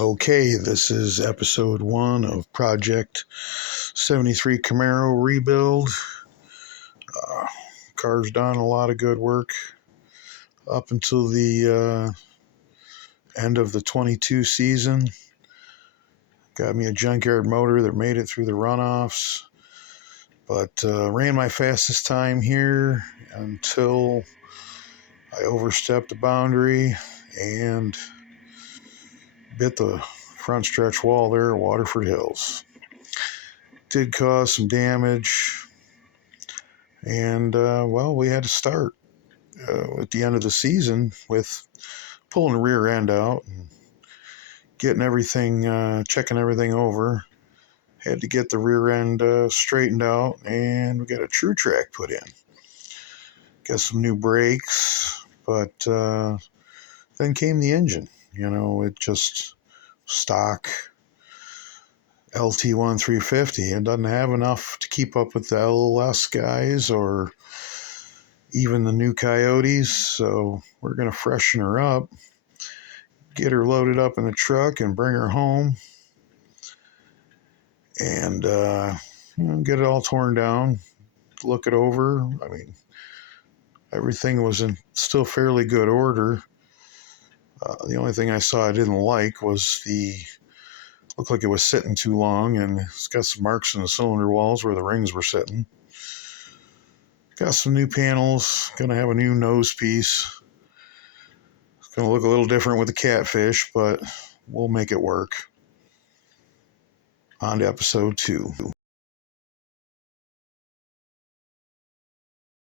Okay, this is episode 1 of Project 73 Camaro Rebuild. Car's done a lot of good work up until the end of the 22 season. Got me a junkyard motor that made it through the runoffs, but ran my fastest time here until I overstepped the boundary and bit the front stretch wall there at Waterford Hills. Did cause some damage, and we had to start at the end of the season with pulling the rear end out and getting everything, checking everything over. Had to get the rear end straightened out, and we got a true track put in. Got some new brakes, but then came the engine. It just stock LT1 350. It doesn't have enough to keep up with the LS guys or even the new Coyotes, so we're going to freshen her up, get her loaded up in the truck and bring her home, and get it all torn down, look it over. I mean, everything was in still fairly good order. The only thing I saw I didn't like was looked like it was sitting too long, and it's got some marks in the cylinder walls where the rings were sitting. Got some new panels, gonna have a new nose piece. It's gonna look a little different with the catfish, but we'll make it work. On to episode 2.